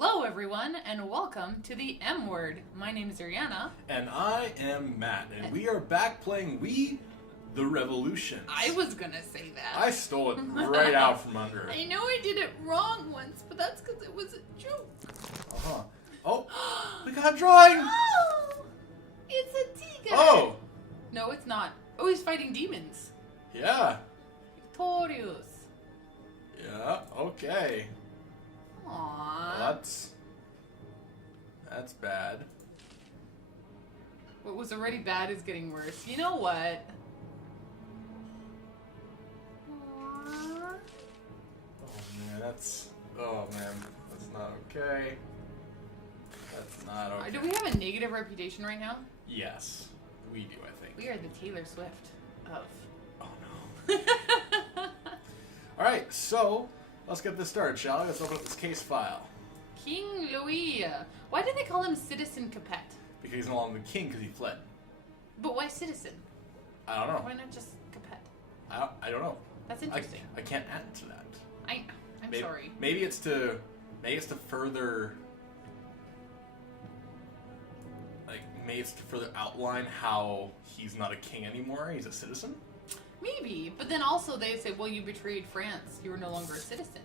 Hello, everyone, and welcome to the M Word. My name is Ariana. And I am Matt, and we are back playing We the Revolution. I was gonna say that. I stole it right out from under. I know I did it wrong once, but that's because it was a joke. Uh-huh. Oh, we got a drawing! Oh! It's a tiger! Oh! No, it's not. Oh, he's fighting demons. Yeah. Victorious. Yeah, okay. Aww. Well, that's bad. What was already bad is getting worse. You know what? Aww. Oh man, that's not okay. That's not okay. Do we have a negative reputation right now? Yes, we do, I think. We are the Taylor Swift of... Oh no. Alright, so, let's get this started, shall we? Let's open up this case file. King Louis. Why did they call him Citizen Capet? Because he's no longer the king because he fled. But why Citizen? I don't know. Why not just Capet? I don't know. That's interesting. I can't answer that. I'm sorry. Maybe it's to further outline how he's not a king anymore. He's a citizen. Maybe, but then also they say, well, you betrayed France. You were no longer a citizen.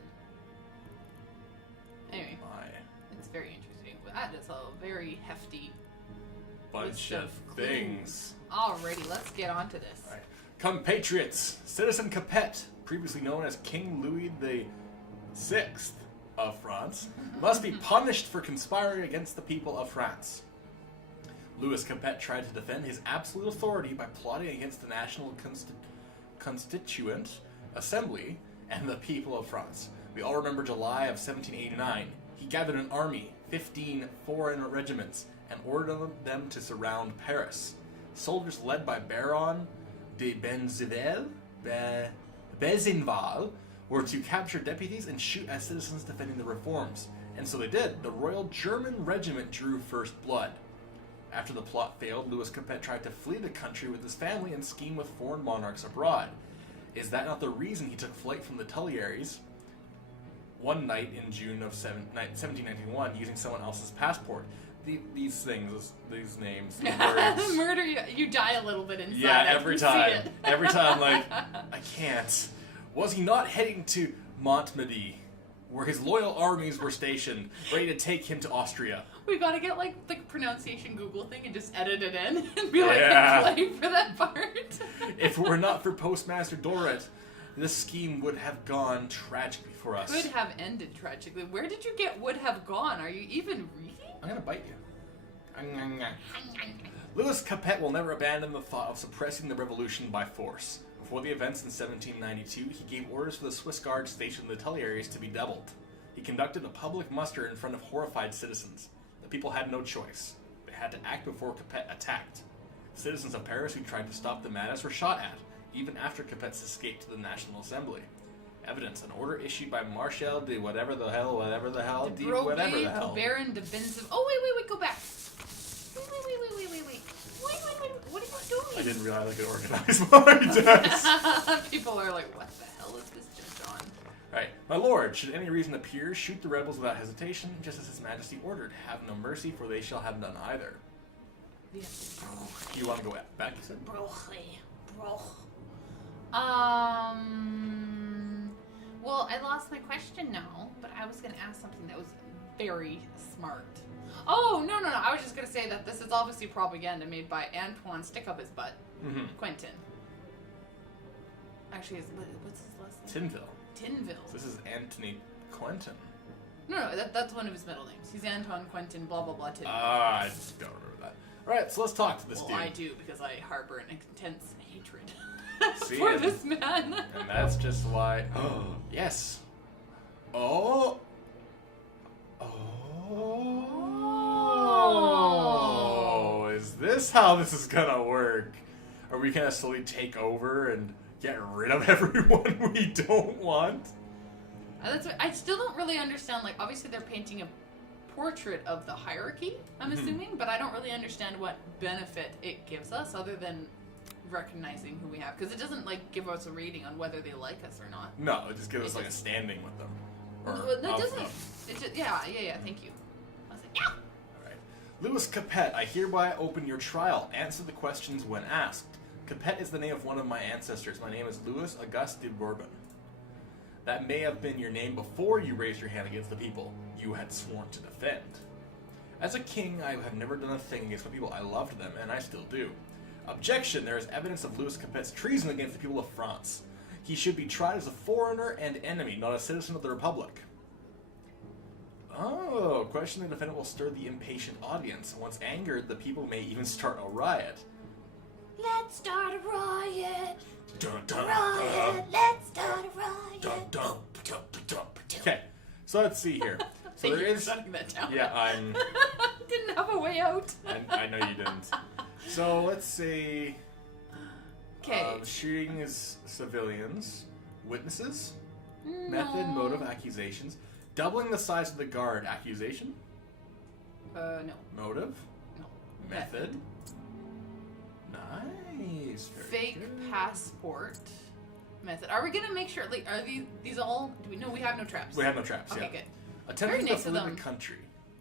Anyway, it's very interesting. That is a very hefty bunch of things. Alrighty, let's get on to this. All right. Compatriots, Citizen Capet, previously known as King Louis VI of France, must be punished for conspiring against the people of France. Louis Capet tried to defend his absolute authority by plotting against the National Constituent Assembly and the people of France. We all remember July of 1789. He gathered an army, 15 foreign regiments, and ordered them to surround Paris. Soldiers led by Baron de Besenval were to capture deputies and shoot at citizens defending the reforms. And so they did. The Royal German Regiment drew first blood. After the plot failed, Louis Capet tried to flee the country with his family and scheme with foreign monarchs abroad. Is that not the reason he took flight from the Tuileries one night in June of 1791 using someone else's passport? These names, the words. Murder, you die a little bit inside. Yeah, every time. Every time, like, I can't. Was he not heading to Montmedy, where his loyal armies were stationed, ready to take him to Austria? We gotta get like the pronunciation Google thing and just edit it in and be like, play for that part. If it were not for Postmaster Dorrit, this scheme would have gone tragically for us. Could have ended tragically. Where did you get would have gone? Are you even reading? I'm gonna bite you. Louis Capet will never abandon the thought of suppressing the revolution by force. Before the events in 1792, he gave orders for the Swiss Guards stationed in the Tuileries to be doubled. He conducted a public muster in front of horrified citizens. The people had no choice. They had to act before Capet attacked. Citizens of Paris who tried to stop the madness were shot at, even after Capet's escape to the National Assembly. Evidence, an order issued by Marshal de whatever the hell, Baron de Benz. Oh, wait, go back. Wait. What are you doing? I didn't realize I could organize my desk. People are like, what the hell is this just on? Right. My lord, should any reason appear, shoot the rebels without hesitation, just as his majesty ordered. Have no mercy, for they shall have none either. Yes. Do you want to go back, you said? Well, I lost my question now, but I was going to ask something that was very smart. Oh, no. I was just going to say that this is obviously propaganda made by Antoine Stick-Up-His-Butt, Quentin. Actually, what's his last name? Tinville. This is Anthony Quentin. No, that's one of his middle names. He's Antoine Quentin, blah, blah, blah, Tinville. I just don't remember that. Alright, so let's talk to this dude. I do, because I harbor an intense hatred See, for this man. And that's just why... yes. Oh, is this how this is gonna work? Are we gonna slowly take over and get rid of everyone we don't want? That's what, I still don't really understand. Like, obviously they're painting a portrait of the hierarchy, I'm assuming, but I don't really understand what benefit it gives us other than recognizing who we have, because it doesn't like give us a rating on whether they like us or not. No, it just gives us like a standing with them. That doesn't. It's just, yeah, thank you. I was like, yeah! Alright. Louis Capet, I hereby open your trial. Answer the questions when asked. Capet is the name of one of my ancestors. My name is Louis Auguste de Bourbon. That may have been your name before you raised your hand against the people you had sworn to defend. As a king, I have never done a thing against my people. I loved them, and I still do. Objection! There is evidence of Louis Capet's treason against the people of France. He should be tried as a foreigner and enemy, not a citizen of the Republic. Oh, questioning the defendant will stir the impatient audience. Once angered, the people may even start a riot. Let's start a riot! Dun, dun, Riot! Let's start a riot! dun, dun, dun, dun. Okay, so let's see here. So Thank there you is. for shutting that down. Yeah, I'm. Didn't have a way out. I know you didn't. So let's say. Okay. Shooting is civilians, witnesses, No. method, motive, accusations, doubling the size of the guard, accusation, No. motive, No. method. Nice. Very Fake good. passport. Method. Are we gonna make sure? Like, are these all? Do we know we have no traps? We have no traps. Okay, Yeah. good. Attempting Very to nice of flee them. the country.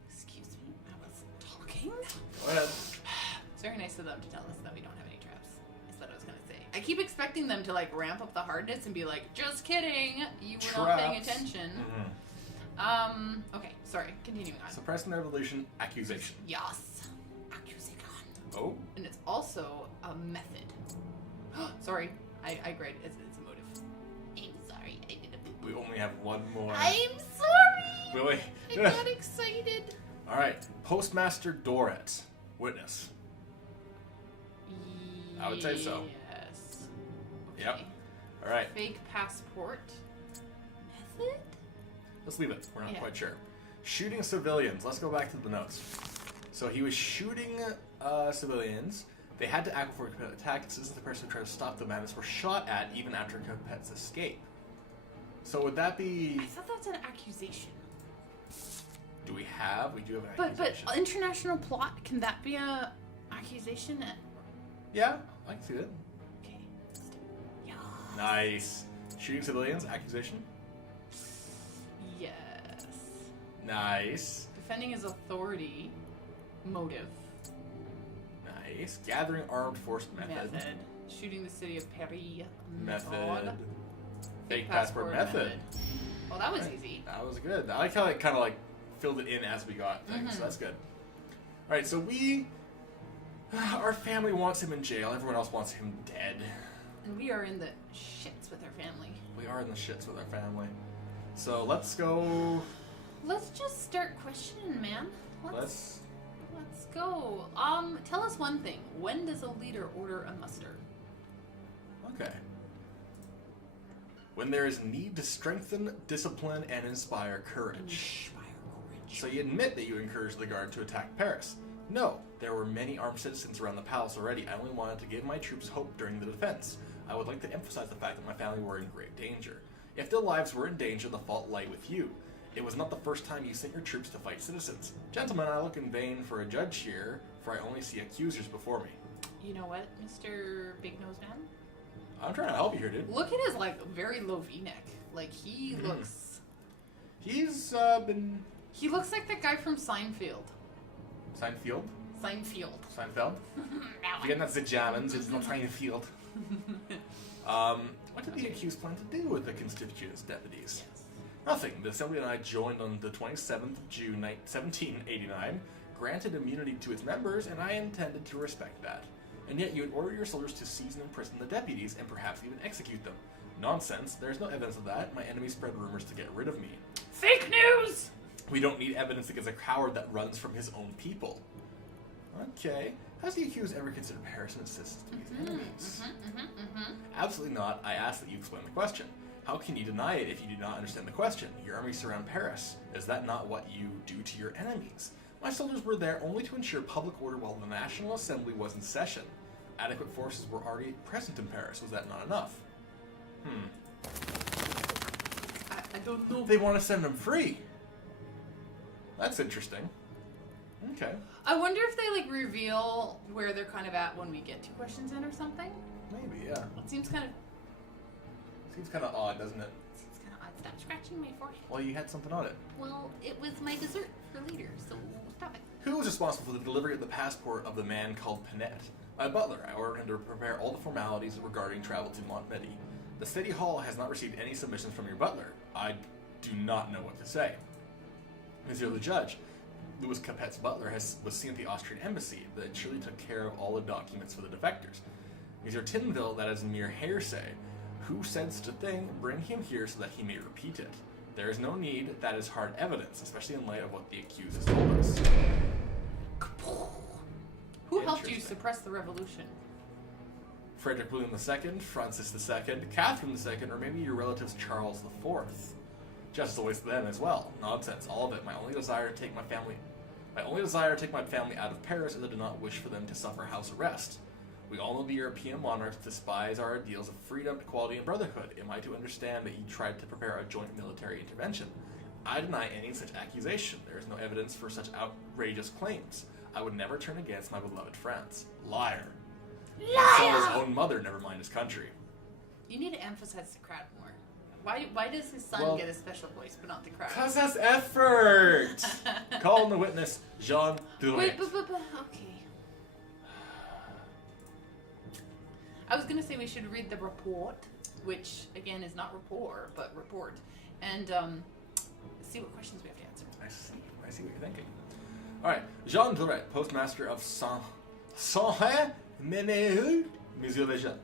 Excuse me, I was talking. Go ahead. It's very nice of them to tell us that we don't have any traps. That's what I was gonna say. I keep expecting them to like ramp up the hardness and be like, "Just kidding, you were not paying Traps. attention." Okay, sorry. Continuing on. Suppressing the revolution, accusation. Yes. Accusation. Oh. And it's also a method. Sorry, I grade. It's a motive. I'm sorry, I did a boo. We only have one more. I'm sorry. Really? I got excited. All right. Postmaster Doret, witness. I would say so. Yes. Yep. Okay. All right. Fake passport. Method? Let's leave it. We're not Yeah. quite sure. Shooting civilians. Let's go back to the notes. So he was shooting civilians. They had to act before Capet attacked. Since the person who tried to stop the madness were shot at even after Capet's escape. So would that be? I thought that's an accusation. Do we have? We do have an But accusation. international plot, can that be a accusation? Yeah, I can see that. Okay. Let's do it. Yeah. Nice. Shooting civilians. Accusation. Yes. Nice. Defending his authority. Motive. Nice. Gathering armed force method. Shooting the city of Paris. Method. Fake passport method. Well, that was Right. easy. That was good. I like how it kind of like filled it in as we got things, so that's good. All right, so our family wants him in jail. Everyone else wants him dead. And we are in the shits with our family. We are in the shits with our family. So let's go. Let's just start questioning, man. Let's. Let's go. Tell us one thing. When does a leader order a muster? Okay. When there is need to strengthen, discipline, and inspire courage. So you admit that you encouraged the guard to attack Paris. No, there were many armed citizens around the palace already. I only wanted to give my troops hope during the defense. I would like to emphasize the fact that my family were in great danger. If their lives were in danger, the fault lay with you. It was not the first time you sent your troops to fight citizens. Gentlemen, I look in vain for a judge here, for I only see accusers before me. You know what, Mr. Big Nose Man? I'm trying to help you here, dude. Look at his, like, very low V-neck. Like, he looks... He's been... He looks like the guy from Seinfeld. Seinfeld? Seinfeld. Seinfeld? That Again, that's the Germans, it's not Seinfeld. What did the accused plan to do with the constituents deputies? Nothing. The Assembly and I joined on the 27th of June 1789, granted immunity to its members, and I intended to respect that. And yet you would order your soldiers to seize and imprison the deputies, and perhaps even execute them. Nonsense. There's no evidence of that. My enemies spread rumors to get rid of me. Fake news! We don't need evidence against a coward that runs from his own people. Okay. Has the accused ever considered Paris and its citizens to be his enemies? Absolutely not. I ask that you explain the question. How can you deny it if you do not understand the question? Your armies surround Paris. Is that not what you do to your enemies? My soldiers were there only to ensure public order while the National Assembly was in session. Adequate forces were already present in Paris. Was that not enough? I don't know. They want to send them free. That's interesting. Okay. I wonder if they, like, reveal where they're kind of at when we get 2 questions in or something. Maybe, yeah. It seems kind of... Seems kind of odd, doesn't it? It's kind of odd. Stop scratching my forehead. Well, you had something on it. Well, it was my dessert for later, so stop it. Who was responsible for the delivery of the passport of the man called Panette? My butler. I ordered him to prepare all the formalities regarding travel to Montmedy. The city hall has not received any submissions from your butler. I do not know what to say. Monsieur the Judge, Louis Capet's butler was seen at the Austrian embassy, that surely took care of all the documents for the defectors. Monsieur Tinville, that is mere hearsay. Who said such a thing? Bring him here so that he may repeat it. There is no need, that is hard evidence, especially in light of what the accused has told us. Who helped you suppress the revolution? Frederick William II, Francis II, Catherine II, or maybe your relatives Charles IV. Just a waste of them as well. Nonsense, all of it. My only desire to take my family out of Paris is I do not wish for them to suffer house arrest. We all know the European monarchs despise our ideals of freedom, equality, and brotherhood. Am I to understand that you tried to prepare a joint military intervention? I deny any such accusation. There is no evidence for such outrageous claims. I would never turn against my beloved France. Liar. Liar! So his own mother, never mind his country. You need to emphasize the crowd more. Why does his son get a special voice, but not the crowd? Cause that's effort! Call the witness, Jean Duret. Wait, but, okay. I was gonna say we should read the report, which again is not rapport, but report, and see what questions we have to answer. I see what you're thinking. Alright, Jean Duret, postmaster of Saint-Ménéhould, Monsieur le Jeune.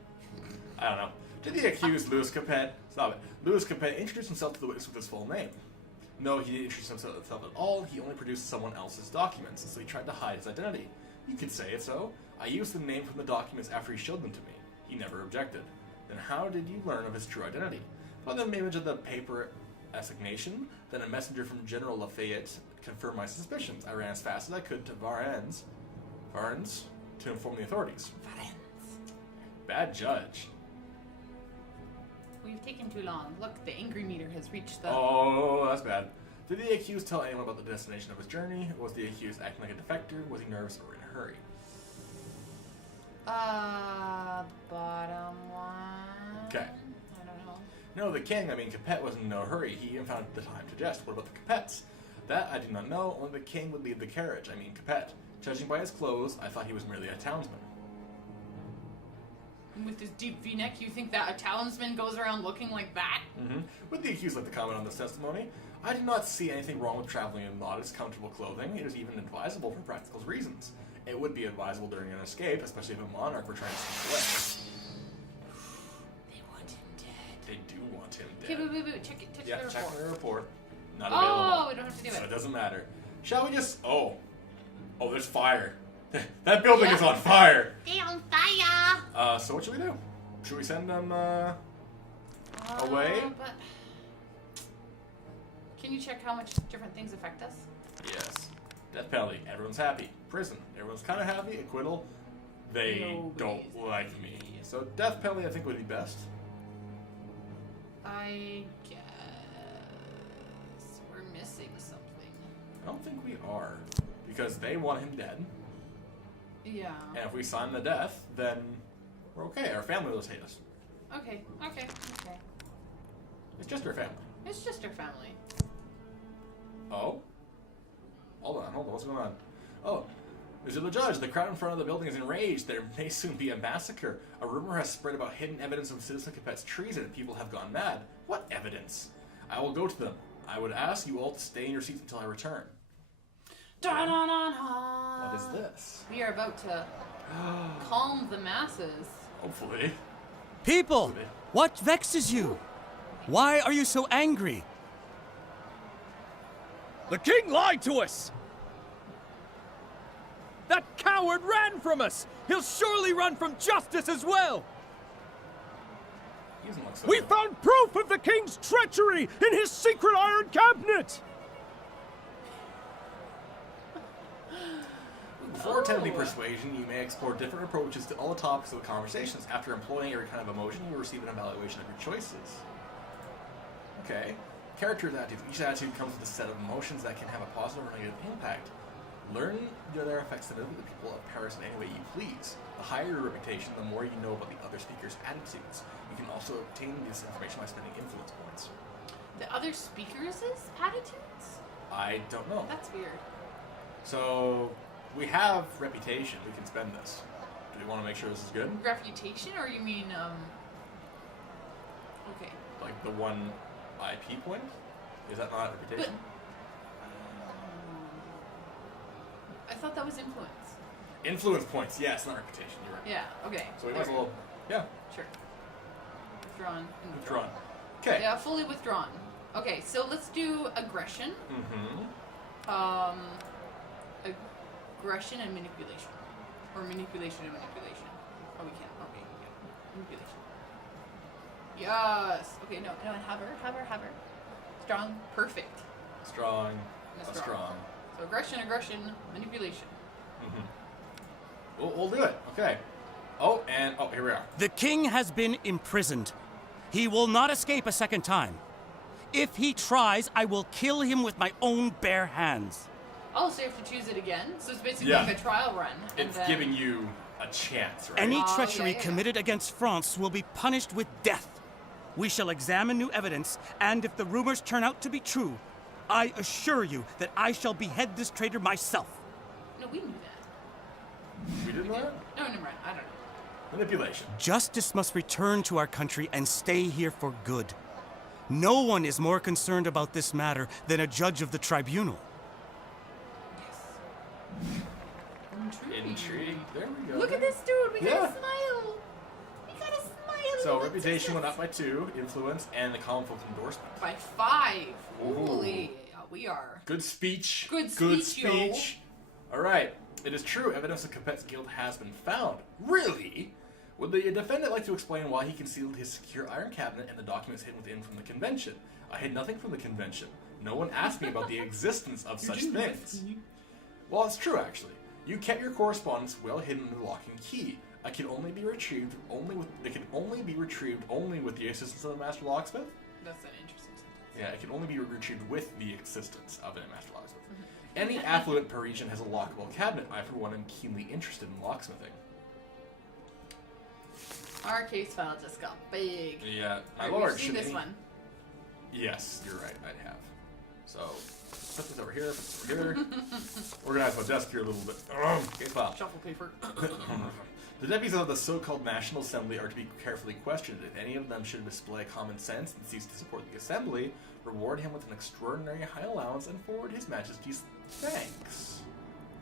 I don't know. Did the accused Louis Capet, stop it, Louis Capet introduce himself to the witness with his full name? No, he didn't introduce himself at all. He only produced someone else's documents, and so he tried to hide his identity. You could say it so. I used the name from the documents after he showed them to me. He never objected. Then how did you learn of his true identity? By the image of the paper assignation, then a messenger from General Lafayette confirmed my suspicions. I ran as fast as I could to Varennes, to inform the authorities. Varennes. Bad judge. We've taken too long. Look, the angry meter has reached the... Oh, that's bad. Did the accused tell anyone about the destination of his journey? Was the accused acting like a defector? Was he nervous or in a hurry? Bottom one. Okay. I don't know. No, the king, Capet was in no hurry. He even found the time to jest. What about the Capets? That I do not know. Only the king would lead the carriage. Capet. Judging by his clothes, I thought he was merely a townsman. With his deep V-neck, you think that a townsman goes around looking like that? Mm-hmm. Would the accused like to comment on this testimony? I do not see anything wrong with traveling in modest, comfortable clothing. It is even advisable for practical reasons. It would be advisable during an escape, especially if a monarch were trying to sneak away. They want him dead. They do want him dead. Okay, wait. Check the report. Check the report. Not available. Oh, we don't have to do So it. it doesn't matter. Shall we just... Oh, there's fire. That building is on fire. They're on fire. So what should we do? Should we send them away? But can you check how much different things affect us? Yes. Death penalty. Everyone's happy. Prison. Everyone's kind of happy. Acquittal. They Nobody's don't like me. So death penalty, I think, would be best. I guess we're missing something. I don't think we are, because they want him dead. Yeah. And if we sign the death, then we're okay. Our family will just hate us. Okay. It's just our family. It's just our family. Oh? Hold on. What's going on? Oh, Monsieur the Judge, the crowd in front of the building is enraged. There may soon be a massacre. A rumor has spread about hidden evidence of Citizen Capet's treason, and people have gone mad. What evidence? I will go to them. I would ask you all to stay in your seats until I return. What is this? We are about to calm the masses. Hopefully. People, what vexes you? Why are you so angry? The king lied to us! That coward ran from us! He'll surely run from justice as well! He doesn't look so We good. found proof of the king's treachery in his secret iron cabinet! Before attempting persuasion, you may explore different approaches to all the topics of the conversations. After employing every kind of emotion, you will receive an evaluation of your choices. Okay. Character attitudes. Each attitude comes with a set of emotions that can have a positive or negative impact. Learn their effects to the people of Paris in any way you please. The higher your reputation, the more you know about the other speaker's attitudes. You can also obtain this information by spending influence points. The other speakers' attitudes? I don't know. That's weird. So, we have reputation. We can spend this. Do we want to make sure this is good? Reputation, or you mean, okay. Like the one IP point? Is that not reputation? I thought that was influence. Influence points, yes, not reputation. You're right. Yeah, okay. So we might as well, yeah, Sure. Withdrawn and withdrawn. Okay. Yeah, fully withdrawn. Okay, so let's do aggression. Mm-hmm. Aggression and manipulation. Or manipulation and manipulation. Oh, we can't. Okay, yeah. Manipulation. Yes! Okay, no, and hover. Strong, perfect. Strong, And a strong. So aggression, manipulation. Mm-hmm. We'll do it. Okay. Oh, and here we are. The king has been imprisoned. He will not escape a second time. If he tries, I will kill him with my own bare hands. Oh, so you have to choose it again? So it's basically Yeah. like a trial run. And It's then... giving you a chance, right? Any Oh, treachery yeah. committed against France will be punished with death. We shall examine new evidence, and if the rumors turn out to be true, I assure you that I shall behead this traitor myself. No, we knew that. We didn't know that? No, never mind. I don't know. Manipulation. Justice must return to our country and stay here for good. No one is more concerned about this matter than a judge of the tribunal. Yes. Intrigue. There we go. Look at this dude. We got Yeah. a smile. We got a smile. So That's reputation went success. up by 2, influence, and the conflict endorsement. By 5. Ooh. Holy. We are. Good speech. Good Good speech, yo. speech. All right. It is true. Evidence of Capet's guilt has been found. Really? Would the defendant like to explain why he concealed his secure iron cabinet and the documents hidden within from the convention? I hid nothing from the convention. No one asked me about the existence of such things. Well, it's true, actually. You kept your correspondence well hidden under lock and key. It can only be retrieved only with the assistance of the master locksmith. That's an interesting sentence. Yeah, it can only be retrieved with the assistance of a master locksmith. Any affluent Parisian has a lockable cabinet. I, for one, am keenly interested in locksmithing. Our case file just got big. Yeah, my Alright, lord. we've seen should this any- one. Yes, you're right. I have. So, put this over here. Put this over here. Organize my desk here a little bit. Case file. Shuffle paper. The deputies of the so-called National Assembly are to be carefully questioned. If any of them should display common sense and cease to support the Assembly, reward him with an extraordinary high allowance and forward His Majesty's thanks.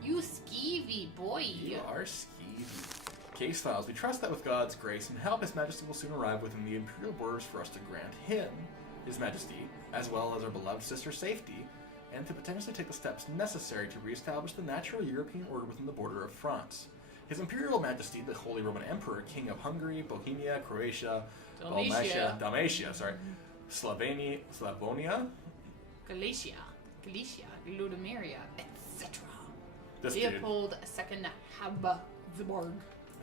You skeevy boy. You are skeevy. Case files. We trust that with God's grace and help, His Majesty will soon arrive within the imperial borders for us to grant him, His Majesty, as well as our beloved sister's safety, and to potentially take the steps necessary to reestablish the natural European order within the border of France. His Imperial Majesty, the Holy Roman Emperor, King of Hungary, Bohemia, Croatia, Dalmatia, Slavonia, Galicia, Ludomeria, etc. this dude. Leopold II Habsburg. Man,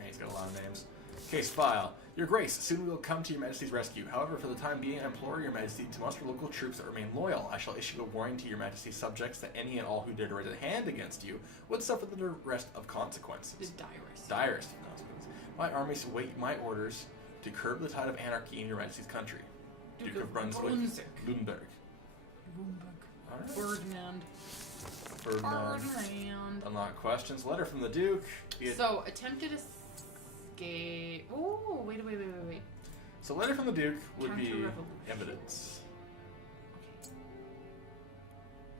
he's got a lot of names. Case file. Your Grace, soon we will come to Your Majesty's rescue. However, for the time being, I implore Your Majesty to muster local troops that remain loyal. I shall issue a warning to Your Majesty's subjects that any and all who dare to raise a hand against you would suffer the rest of consequences. The direst. Direst consequences. My armies await my orders to curb the tide of anarchy in Your Majesty's country. Duke of Brunswick, Lunenburg. All right. Ferdinand. Unlock questions. Letter from the Duke. So, attempted escape. Oh, wait. So letter from the Duke would be Counter-revolution. evidence.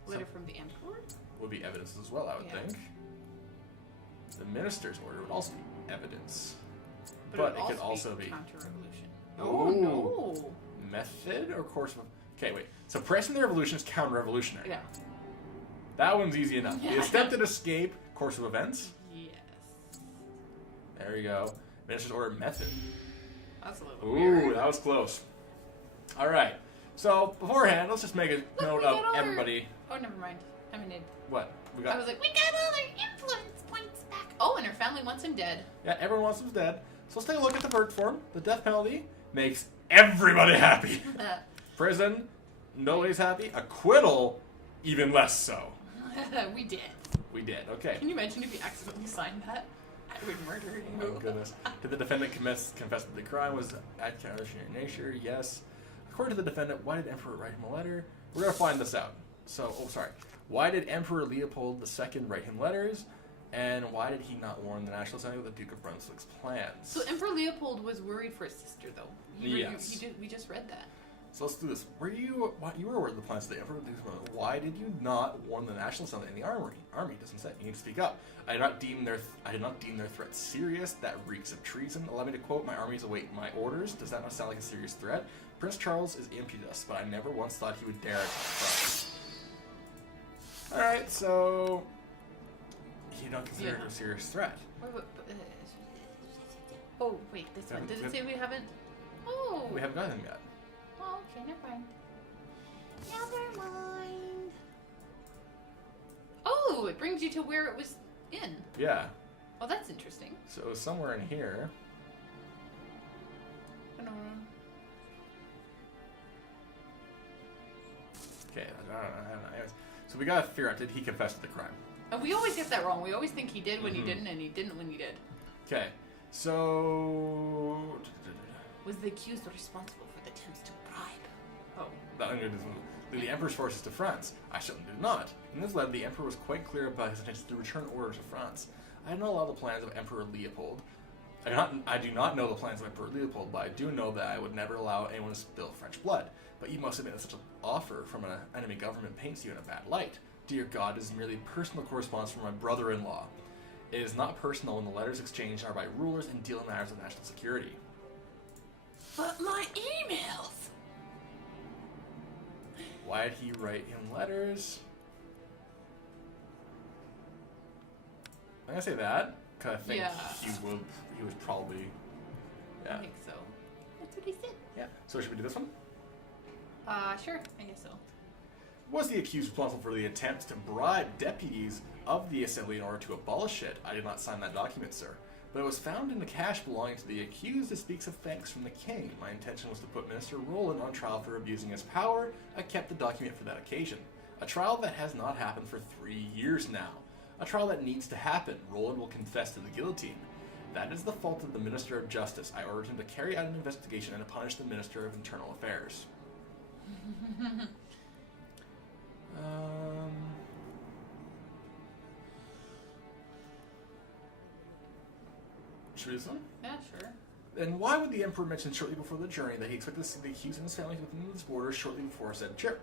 Letter from the Emperor? Would be evidence as well, I would Yeah. think. The minister's order would also be evidence. But it could also be counter-revolution. Ooh. Oh, no. method or course of... Okay, wait. Suppressing the revolution is counter-revolutionary. Yeah. That one's easy enough. Yeah. The attempted escape, course of events. Yes. There you go. Minister's order method. That's a little Ooh, weird. that was close. All right. So beforehand, let's just make a note we of got all our- everybody. Oh, never mind. I mean, What we I got? was like, we got all our influence points back. Oh, and her family wants him dead. Yeah, everyone wants him dead. So let's take a look at the verdict form. The death penalty makes everybody happy. Prison, nobody's happy. Acquittal, even less so. We did. We did. Okay. Can you imagine if you accidentally signed that? I would murder you. Oh goodness. Did the defendant confess that the crime was at counterterrorism in nature? Yes. According to the defendant, why did Emperor write him a letter? We're going to find this out. So, why did Emperor Leopold II write him letters? And why did he not warn the National Assembly of the Duke of Brunswick's plans? So Emperor Leopold was worried for his sister, though. Yes. We just read that. So let's do this. You were aware of the plans of the Emperor. Why did you not warn the National Assembly and the Army doesn't say. You need to speak up. I did not deem their threat serious. That reeks of treason. Allow me to quote: "My armies await my orders." Does that not sound like a serious threat? Prince Charles is impious, but I never once thought he would dare attack France. All right, so you don't consider it a serious threat. Oh wait, this one. Did it say we haven't? Oh. We haven't got him yet. Oh, okay, never mind. Never mind. Oh, it brings you to where it was in. Yeah. Oh, that's interesting. So it was somewhere in here. I don't know. Okay, I don't know. Anyways, so we gotta figure out, did he confess to the crime? And we always get that wrong. We always think he did when he didn't, and he didn't when he did. Okay, so Was the accused responsible for the attempts to bribe? Oh. the Emperor's forces to France. I certainly did not. In this letter, the Emperor was quite clear about his intention to return orders to France. I do not allow the plans of Emperor Leopold. I do not know the plans of Emperor Leopold, but I do know that I would never allow anyone to spill French blood. But you must admit that such an offer from an enemy government paints you in a bad light. Dear God, it is merely personal correspondence from my brother-in-law. It is not personal when the letters exchanged are by rulers and deal in matters of national security. But my emails! Why did he write him letters? I'm gonna say that, because I think he was probably, I think so. That's what he said. Yeah. So should we do this one? Sure. I guess so. Was the accused responsible for the attempts to bribe deputies of the assembly in order to abolish it? I did not sign that document, sir. But it was found in the cash belonging to the accused. It speaks of thanks from the king. My intention was to put Minister Roland on trial for abusing his power. I kept the document for that occasion. A trial that has not happened for 3 years now. A trial that needs to happen. Roland will confess to the guillotine. That is the fault of the Minister of Justice. I ordered him to carry out an investigation and to punish the Minister of Internal Affairs. Should we do this one? Yeah, sure. And why would the Emperor mention shortly before the journey that he expected to see the accused and his family within his borders shortly before said trip?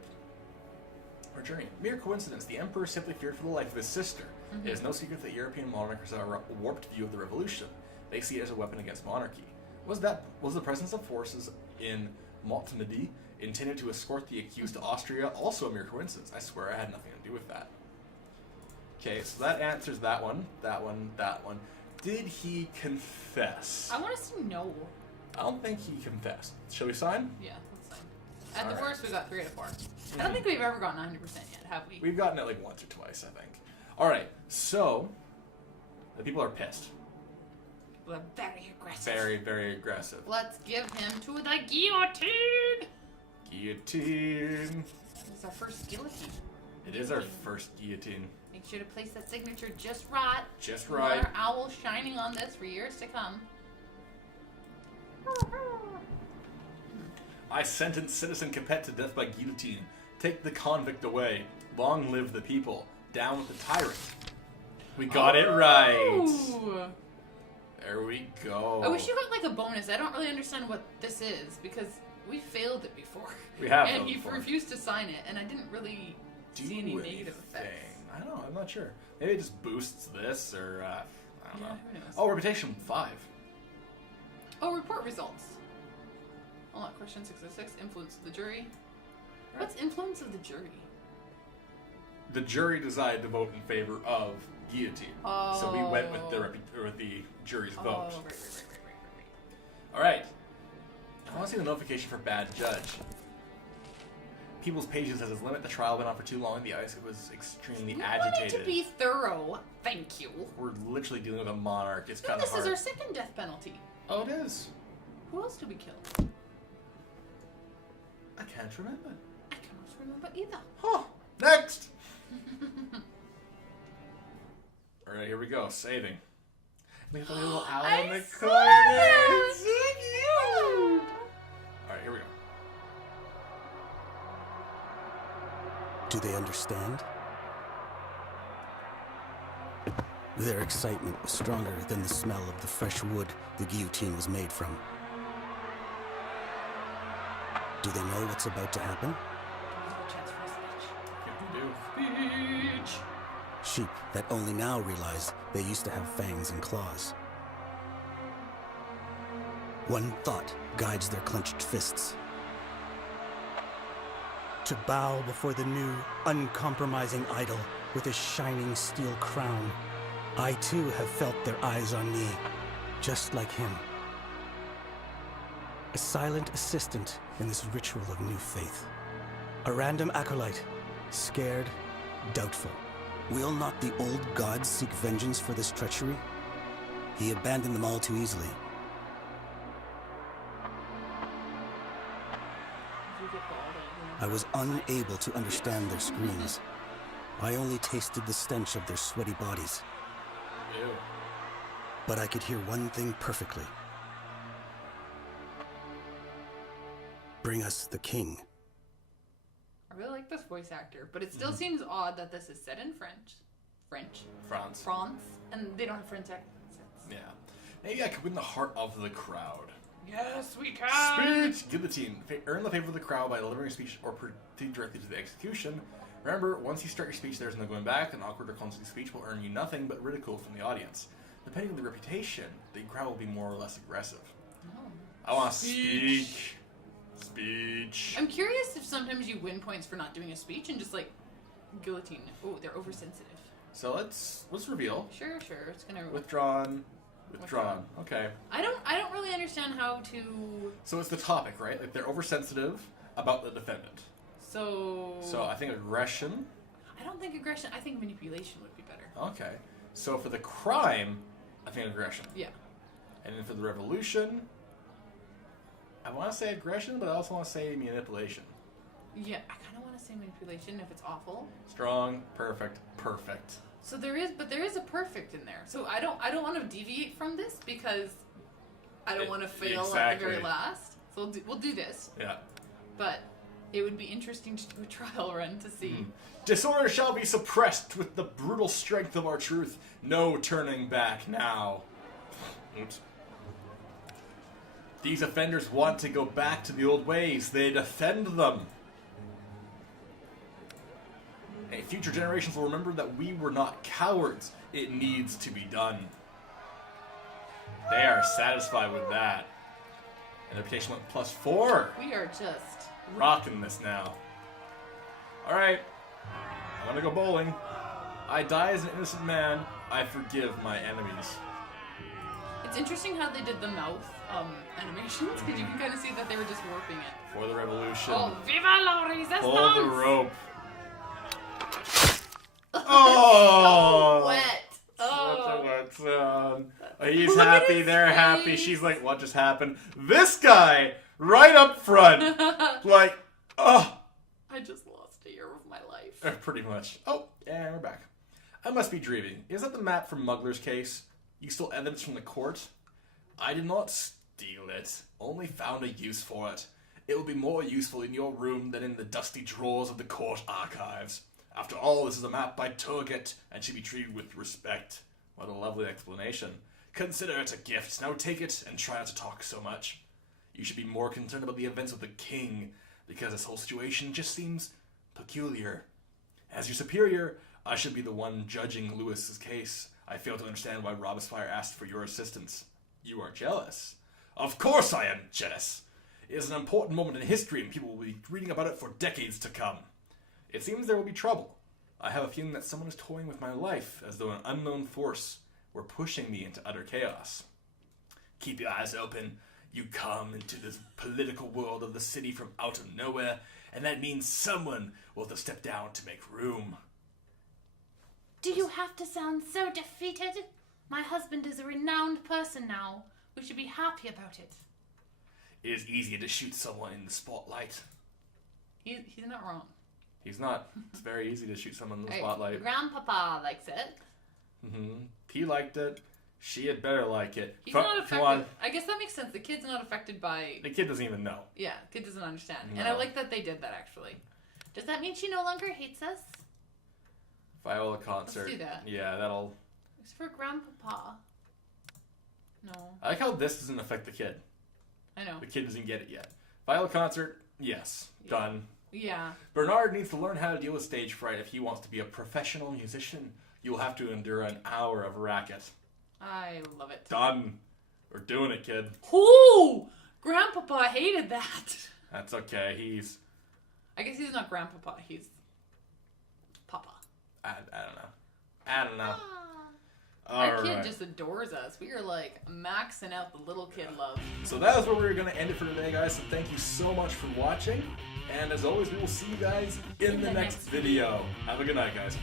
Or journey. Mere coincidence. The Emperor simply feared for the life of his sister. It is no secret that European monarchs have a warped view of the revolution. They see it as a weapon against monarchy. Was the presence of forces in Montenegro intended to escort the accused to Austria also a mere coincidence? I swear I had nothing to do with that. Okay, so that answers that one, that one, that one. Did he confess? I want to say no. I don't think he confessed. Shall we sign? Yeah, let's sign. At the Alright. worst, we got 3 out of 4. I don't think we've ever gotten 100% yet, have we? We've gotten it like once or twice, I think. Alright, so the people are pissed. We're very aggressive. Very, very aggressive. Let's give him to the guillotine! Guillotine. It's our first guillotine. It is our first guillotine. Make sure to place that signature just right. Just We right. want our owl shining on this for years to come. I sentence Citizen Capet to death by guillotine. Take the convict away. Long live the people. Down with the tyrant. We got it right. Ooh. There we go. I wish you got like a bonus. I don't really understand what this is because we failed it before. We have and failed he before. refused to sign it, and I didn't really see any negative effects. I don't know. I'm not sure. Maybe it just boosts this, or I don't know. Who knows? Oh, reputation 5. Oh, report results. Hold on, question 606. Influence of the jury. What's influence of the jury? The jury decided to vote in favor of guillotine, so we went with the jury's vote. Right. All right. I want to see the notification for bad judge. People's patience has its limit. The trial went on for too long. The ICE was extremely agitated. We wanted to be thorough. Thank you. We're literally dealing with a monarch. It's No, kind of this hard. is our second death penalty. Oh, it is. Who else did we kill? I can't remember. I cannot remember either. Huh. Next. All right, here we go. Saving. We have a little owl in the corner. swear! It's so cute. All right, here we go. Do they understand? Their excitement was stronger than the smell of the fresh wood the guillotine was made from. Do they know what's about to happen? Speech. Sheep that only now realize they used to have fangs and claws. One thought guides their clenched fists. To bow before the new, uncompromising idol with his shining steel crown. I too have felt their eyes on me, just like him. A silent assistant in this ritual of new faith. A random acolyte, scared, doubtful. Will not the old gods seek vengeance for this treachery? He abandoned them all too easily. I was unable to understand their screams. I only tasted the stench of their sweaty bodies. Ew. But I could hear one thing perfectly. Bring us the king. I really like this voice actor, but it still seems odd that this is set in French, France. and they don't have French accents. Yeah. Maybe I could win the heart of the crowd. Yes, we can! Speech! Guillotine. Earn the favor of the crowd by delivering a speech or proceed directly to the execution. Remember, once you start your speech, there's no going back. An awkward or clumsy speech will earn you nothing but ridicule from the audience. Depending on the reputation, the crowd will be more or less aggressive. Oh. I want to speak. Speech. I'm curious if sometimes you win points for not doing a speech and just like guillotine. Oh, they're oversensitive. So let's reveal. Sure. It's gonna Withdrawn. Okay. I don't really understand how to. So it's the topic, right? Like they're oversensitive about the defendant. So I think aggression. I don't think aggression. I think manipulation would be better. Okay. So for the crime, I think aggression. Yeah. And then for the revolution, I want to say aggression, but I also want to say manipulation. Yeah, I kind of want to say manipulation if it's awful. Strong, perfect. So there is a perfect in there. So I don't want to deviate from this because I don't want to fail at the very last. So we'll do this. Yeah. But it would be interesting to do a trial run to see. Disorder shall be suppressed with the brutal strength of our truth. No turning back now. Oops. These offenders want to go back to the old ways. They defend them. And future generations will remember that we were not cowards. It needs to be done. They are satisfied with that. And the reputation went +4. We are just Rocking this now. Alright. I'm gonna go bowling. I die as an innocent man. I forgive my enemies. It's interesting how they did the mouth animations because you can kind of see that they were just warping it. For the revolution. Oh, viva la resistance! Pull the rope. Oh! Wet. Such a Oh. wet sound. He's Look at happy, his they're happy. face. She's like, what just happened? This guy, right up front, like, oh. I just lost a year of my life. Pretty much. Oh, and we're back. I must be dreaming. Is that the map from Muggler's case? You stole evidence from the court? I did not steal it, only found a use for it. It will be more useful in your room than in the dusty drawers of the court archives. After all, this is a map by Turget and should be treated with respect. What a lovely explanation. Consider it a gift. Now take it and try not to talk so much. You should be more concerned about the events of the king, because this whole situation just seems peculiar. As your superior, I should be the one judging Lewis's case. I fail to understand why Robespierre asked for your assistance. You are jealous. Of course I am jealous. It is an important moment in history and people will be reading about it for decades to come. It seems there will be trouble. I have a feeling that someone is toying with my life as though an unknown force were pushing me into utter chaos. Keep your eyes open. You come into this political world of the city from out of nowhere, and that means someone will have to step down to make room. Do you have to sound so defeated? My husband is a renowned person now. We should be happy about it. It is easier to shoot someone in the spotlight. He's not wrong. He's not. It's very easy to shoot someone in the spotlight. Grandpapa likes it. He liked it. She had better like it. He's not affected. I guess that makes sense. The kid's not affected by... The kid doesn't even know. Yeah, kid doesn't understand. No. And I like that they did that, actually. Does that mean she no longer hates us? Viola concert. Let's do that. Yeah, that'll... It's for Grandpapa. No. I like how this doesn't affect the kid. I know. The kid doesn't get it yet. Viola concert, yes. Yeah. Done. Yeah. Bernard needs to learn how to deal with stage fright if he wants to be a professional musician. You will have to endure an hour of racket. I love it. Done. We're doing it, kid. Ooh! Grandpapa hated that. That's okay. He's... I guess he's not Grandpapa. He's Papa. I don't know. I don't know. Our kid just adores us. We are like maxing out the little kid love. So that is where we're going to end it for today, guys. So thank you so much for watching. And as always, we will see you guys in the next video. Have a good night, guys.